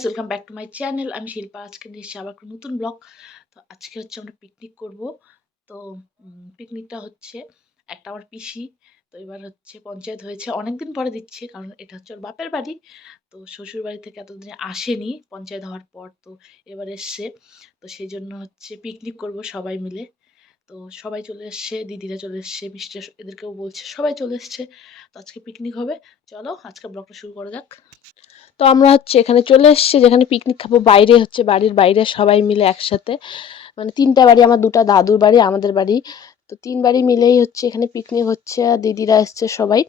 Guys, welcome back to my channel. আমি শিল্পা। আজকে নিয়ে এসেছি আবার একটা নতুন ব্লগ। তো আজকে হচ্ছে আমরা পিকনিক করব। তো পিকনিকটা হচ্ছে একটা আমার পিসি। তো এবার হচ্ছে পঞ্চায়েত হয়েছে, অনেকদিন পরে দিচ্ছে, কারণ এটা হচ্ছে ওর বাপের বাড়ি। তো শ্বশুর বাড়ি থেকে এতদিনে আসেনি, পঞ্চায়েত হওয়ার পর তো এবার এসছে। তো সেই জন্য হচ্ছে পিকনিক করব সবাই মিলে। তো সবাই চলে এসছে, দিদিরা চলে এসছে, মিষ্টি এদেরকেও বলছে, সবাই চলে এসছে। তো আজকে পিকনিক হবে। চলো আজকে ব্লগটা শুরু করা যাক। তো আমরা হচ্ছে এখানে চলে এসেছি, যেখানে পিকনিক খাবো। বাইরে হচ্ছে, বাড়ির বাইরে সবাই মিলে একসাথে, মানে 3টা বাড়ি, আমার 2টা দাদুর বাড়ি, আমাদের বাড়ি। তো 3 বাড়ি মিলেই হচ্ছে এখানে পিকনিক হচ্ছে, আর দিদিরা এসছে সবাই।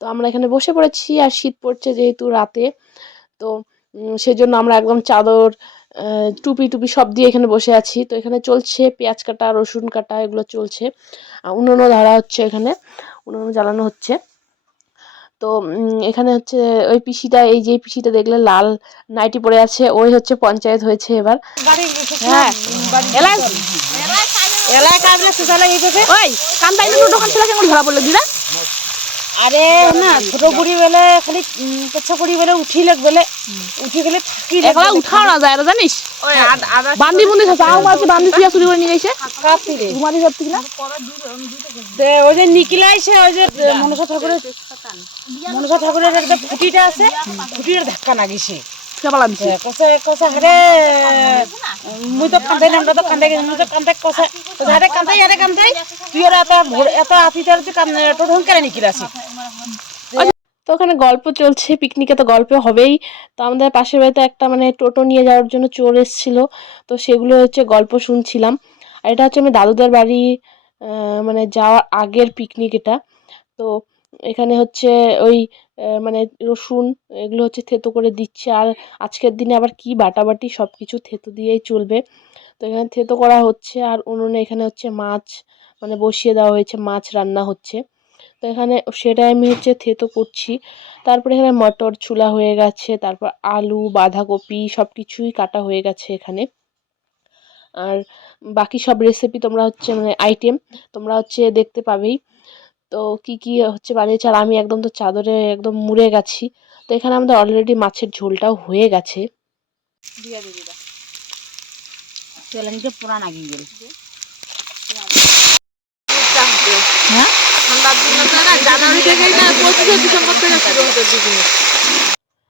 তো আমরা এখানে বসে পড়েছি, আর শীত পড়ছে যেহেতু রাতে। তো সেজন্য আমরা একদম চাদর, টুপি টুপি সব দিয়ে এখানে বসে আছি। তো এখানে চলছে পেঁয়াজ কাটা, রসুন কাটা, এগুলো চলছে। উনুনও ধরা হচ্ছে, এখানে উনুন জ্বালানো হচ্ছে। তো এখানে হচ্ছে ওই পিসিটা, এই যে পিসিটা দেখলে লাল নাইটি পরে আছে, ওই হচ্ছে পঞ্চায়েত হয়েছে এবার। হ্যাঁ, ধরা পড়লো দিদা। আরে না, ছোট বুড়ি বেলে খালি পেছা করি বেলে উঠিলে বেলে উঠি গেলে থাকি একলা উঠাও না যায়, জানিস? বান্দি বুন্দি চাও আছে, বান্দি চুয়া চুরি করে নিয়ে গেছে। কাপি রে ঘুমারি ধরতে না, ওই যে নিকিলাইছে, ওই যে মনসা ঠাকুরের একটা খুঁটিটা আছে, খুঁটির ধাক্কা লাগিছে। কসে কসে হারে মুই তো কান্দাই না, আমরা তো কান্দাই, মুই তো কান্দাই কসে হারে কান্দাই, হারে কান্দাই তুই আর এত আতিটার যে টোঢন কেন নিকিলাছে। তো ওখানে গল্প চলছে, পিকনিকে তো গল্প হবেই। তো আমাদের পাশের বাড়িতে একটা মানে টোটো নিয়ে যাওয়ার জন্য চোর এসেছিল, তো সেগুলো হচ্ছে গল্প শুনছিলাম। আর এটা হচ্ছে আমি দাদুদের বাড়ি মানে যাওয়ার আগের পিকনিক এটা। তো এখানে হচ্ছে ওই মানে রসুন, এগুলো হচ্ছে থেতো করে দিচ্ছে। আর আজকের দিনে আবার কি বাটাবাটি, সব কিছু থেতো দিয়েই চলবে। তো এখানে থেতো করা হচ্ছে, আর উনুনে এখানে হচ্ছে মাছ মানে বসিয়ে দেওয়া হয়েছে, মাছ রান্না হচ্ছে। তো এখানে সেটাই আমি হচ্ছে থেতো করছি। তারপরে এখানে মটর চুলা হয়ে গেছে, তারপর আলু, বাঁধাকপি সব কিছুই কাটা হয়ে গেছে এখানে। আর বাকি সব রেসিপি তোমরা হচ্ছে মানে আইটেম তোমরা হচ্ছে দেখতে পাবেই। তো কি কি হচ্ছে বানিয়েছে, আর আমি একদম তো চাদরে একদম মুড়ে গেছি। তো এখানে আমাদের অলরেডি মাছের ঝোলটাও হয়ে গেছে। দিয়া দিদিরা তেলানিতে পুরান আগিয়ে গেল। হ্যাঁ,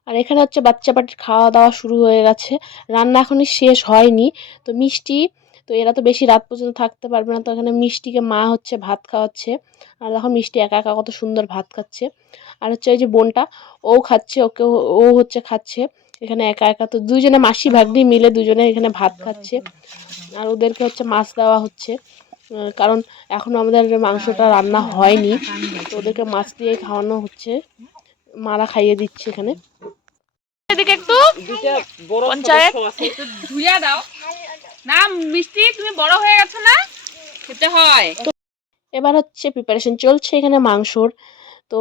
আর এখানে হচ্ছে বাচ্চা পাটির খাওয়া দাওয়া শুরু হয়ে গেছে। রান্না এখনই শেষ হয়নি। তো মিষ্টি, তো এরা তো বেশি রাত পর্যন্ত থাকতে পারবে না, তো এখানে মিষ্টিকে মা হচ্ছে ভাত খাওয়াচ্ছে। আর দেখো মিষ্টি একা একা কত সুন্দর ভাত খাচ্ছে। আর হচ্ছে ওই যে বোনটা, ও খাচ্ছে, ও হচ্ছে খাচ্ছে এখানে একা একা। তো দুইজনে মাসি ভাগ্নি মিলে দুজনে এখানে ভাত খাচ্ছে। আর ওদেরকে হচ্ছে মাছ দেওয়া হচ্ছে, কারণ এখনো আমাদের মাংসটা রান্না হয়নি। তো ওদেরকে মাছ দিয়ে খাওয়ানো হচ্ছে, মারা খাইয়ে দিচ্ছে এখানে। এদিকে একটু পঞ্চায়েত ধুইয়া দাও না, মিষ্টি তুমি বড় হয়ে গেছো না, খেতে হয়। এবার হচ্ছে প্রিপারেশন চলছে এখানে মাংসর। তো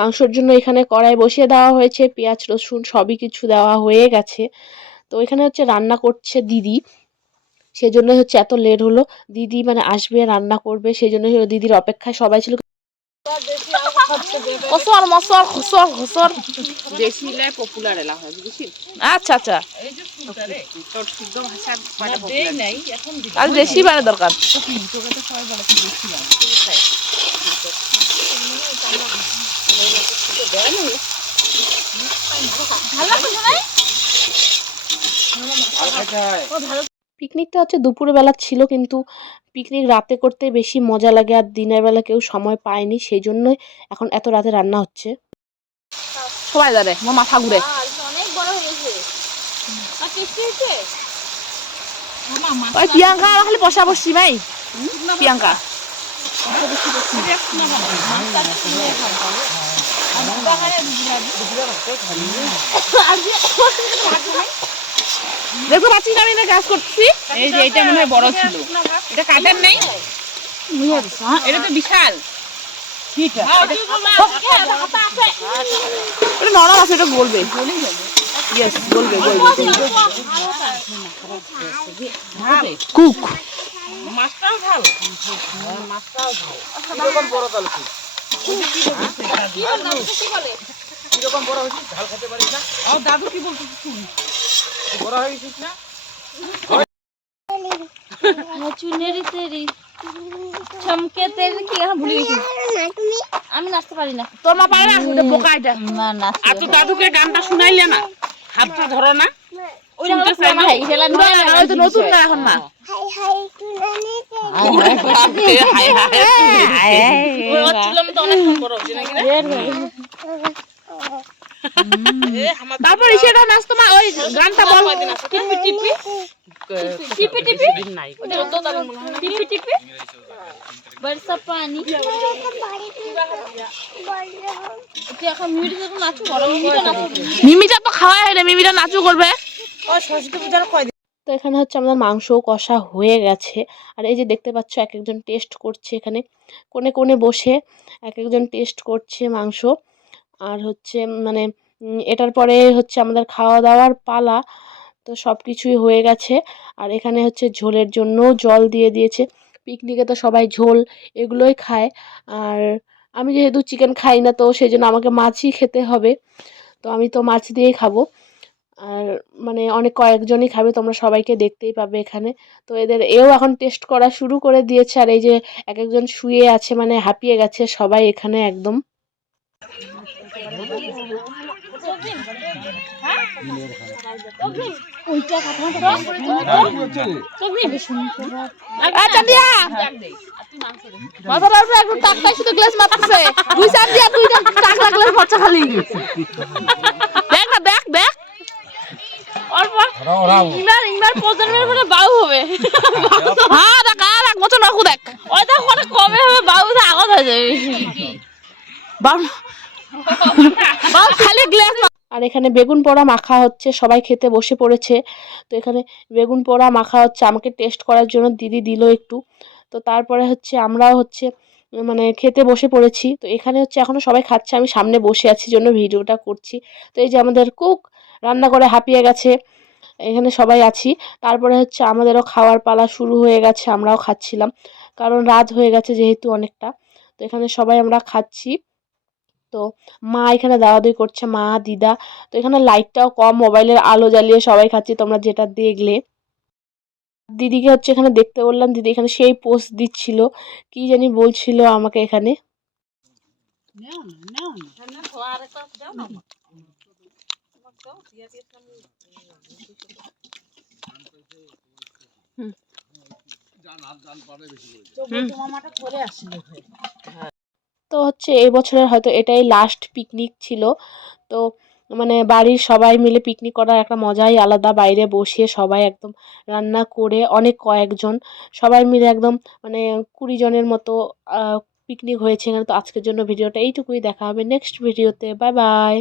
মাংসর জন্য এখানে কড়াই বসিয়ে দেওয়া হয়েছে, পেঁয়াজ রসুন সবই কিছু দেওয়া হয়ে গেছে। তো এখানে হচ্ছে রান্না করছে দিদি, সেজন্য হচ্ছে এত লেট হলো। দিদি মানে আসবে, রান্না করবে, সেই জন্য দিদির অপেক্ষায় সবাই ছিল। কসর মসর খসর খসর দেশি লাই পপুলার এলা হয় বুঝছিস। আচ্ছা আচ্ছা, তোর শুদ্ধ ভাষা কয়টা পপুলার নাই এখন আর দেশি বাড়া দরকার। তোকে তো সবাই বলে কি দেশি বাড়া পিকনিকটা হচ্ছে দুপুরের বেলা ছিল, কিন্তু পিকনিক রাতে করতে বেশি মজা লাগে, আর দিনের বেলা কেউ সময় পায়নি, সেই জন্যই এখন এত রাতে রান্না হচ্ছে। সবাই জানে আমার মাথা ঘুরে। ওই প্রিয়াঙ্কা খালি বসা বসছি ভাই, প্রিয়াঙ্কা দেখতে পাচ্ছিস আমি না কাজ করছি। এই যে এটা মনে হয় বড় ছিল, এটা কাটার নাই, এটা তো বিশাল। এটা নরম আছে, এটা বলবে, ইয়েস বলবে কুক। মাছটাও ঝাল, মাছটাও ঝাল। কিরকম বড় হয়েছিস ঝাল খেতে পারিস না? আমার দাদু কি বলতো শুন, তুই বড় হয়ে গেছিস না? চুনেরি তেরি চমকে তেরি কি এখন ভুলে গেছি আমি নাচতে পারি না তোর মা পারে না, ওটা বোকা এটা। না না আর তো দাদুকে গানটা শুনাইলে না, হাতটা ধরো না, শুনতে চাই না। ওই তো নতুন না এখন না। তারপর সেটা নাচ তোমার ওই গানটা বল। টিপি টিপি টিপি টিপি টিপি টিপি বর্ষা পানি তুই এখন মিউজিক নাচু বড় মিমিটা তো খাওয়া হয় না, মিমিটা নাচু করবে। ও সরস্বতী পূজার কয়দিন। তো এখানে হচ্ছে আমাদের মাংস কষা হয়ে গেছে। আর এই যে দেখতে পাচ্ছ এক একজন টেস্ট করছে, এখানে কোণে কোণে বসে এক একজন টেস্ট করছে মাংস। আর হচ্ছে মানে এটার পরে হচ্ছে আমাদের খাওয়া দাওয়ার পালা। তো সব কিছুই হয়ে গেছে। আর এখানে হচ্ছে ঝোলের জন্য জল দিয়ে দিয়েছে। পিকনিকে তো সবাই ঝোল এগুলোই খায়। আর আমি যেহেতু চিকেন খাই না, তো সেই জন্য আমাকে মাছই খেতে হবে। তো আমি তো মাছ দিয়েই খাবো। আর মানে অনেক কয়েকজনই খাবে, তোমরা সবাইকে দেখতেই পাবে এখানে। তো এও এখন টেস্ট করা শুরু করে দিয়েছে। আর এই যে এক একজন শুয়ে আছে, মানে হাঁপিয়ে গেছে সবাই এখানে একদম। দেখ না, দেখ দেখ ইংবার প্রজন্মের পরে বাউ হবে হ্যাঁ দেখ আর এক বছর রাখু দেখ ওই তো ওখানে কবে হবে বাউ তো আগত হয়ে যাবে খালি গ্লাস। আর এখানে বেগুন পোড়া মাখা হচ্ছে, সবাই খেতে বসে পড়েছে। তো এখানে বেগুন পোড়া মাখা হচ্ছে, আমাকে টেস্ট করার জন্য দিদি দিল একটু। তো তারপরে হচ্ছে আমরাও হচ্ছে মানে খেতে বসে পড়েছি। তো এখানে হচ্ছে এখনো সবাই খাচ্ছে, আমি সামনে বসে আছি জন্য ভিডিওটা করছি। তো এই যে আমাদের কুক রান্না করে হাঁপিয়ে গেছে, এখানে সবাই আছি। তারপরে হচ্ছে আমাদেরও খাওয়ার পালা শুরু হয়ে গেছে, আমরাও খাচ্ছিলাম কারণ রাত হয়ে গেছে যেহেতু অনেকটা। তো এখানে সবাই আমরা খাচ্ছি। তো মা এখানে দাওয়াদাওয়ি করছে, মা দিদা। তো এখানে লাইটটাও কম, মোবাইলের আলো জ্বালিয়ে সবাই খাচ্ছি, তোমরা যেটা দেখলে। দিদিকে হচ্ছে এখানে দেখতে বললাম, দিদি এখানে সেই পোস্ট দিচ্ছিল, কি জানি বলছিল আমাকে এখানে। তো হচ্ছে এই বছরের হয়তো এটাই লাস্ট পিকনিক ছিল। তো মানে বাড়ির সবাই মিলে পিকনিক করার একটা মজাই আলাদা, বাইরে বসে সবাই একদম রান্না করে অনেক কয়েকজন সবাই মিলে একদম মানে 20 জনের মতো পিকনিক হয়েছে এখানে। তো আজকের জন্য ভিডিওটা এইটুকুই, দেখা হবে নেক্সট ভিডিওতে, বাই বাই।